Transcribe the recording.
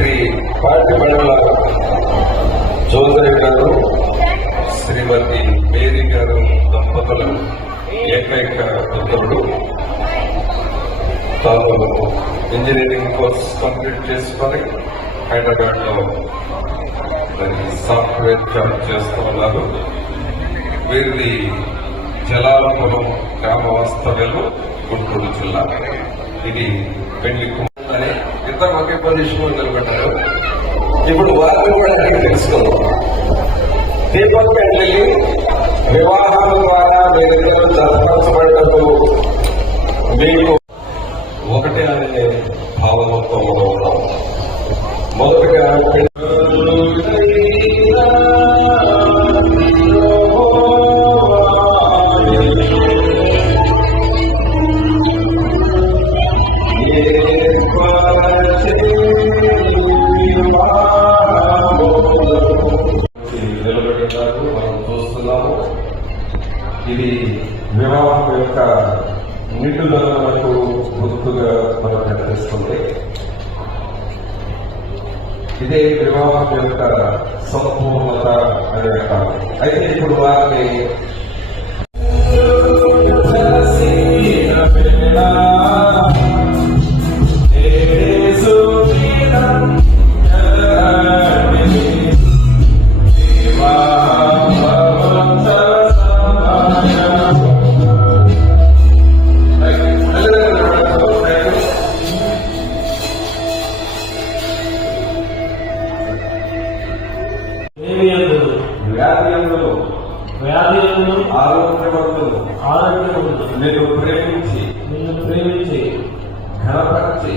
శ్రీ పాటిపడల జోదరి గారు, శ్రీమతి మేరీ గారు దంపతుల ఏకైక పుత్రుడు. తాను ఇంజనీరింగ్ కోర్స్ కంప్లీట్ చేసుకొని హైదరాబాద్ లో సాఫ్ట్వేర్ జాబ్ చేస్తూ ఉన్నారు. వీరిది జలాలపురం గ్రామ వాస్తవ్యంలో గుంటూరు జిల్లా. ఇది పెళ్లి కుమారి ఇద్దరు ఒకే పొజిషన్ లో నిలబడ్డారు. ఇప్పుడు వారిని కూడా అడిగి తెలుసుకుందాం. దీపక్ పెళ్లి వివాహాల ద్వారా మీరిద్దరు జరపరచబడ్డప్పుడు మీకు ఒకటే అనే భావనతో ఉన్నాం. మొదటగా నిలబెట్టారు మనం చూస్తున్నాము. ఇది వివాహం యొక్క నిండుదలకు గుర్తుగా మనకు కనిపిస్తుంది. ఇదే వివాహం యొక్క సంపూర్ణత అనే కాదు. అయితే ఇప్పుడు వారిని వ్యాధులను ఆరోగ్యవంతులు నిన్ను ప్రేమించి ఘనపరిచి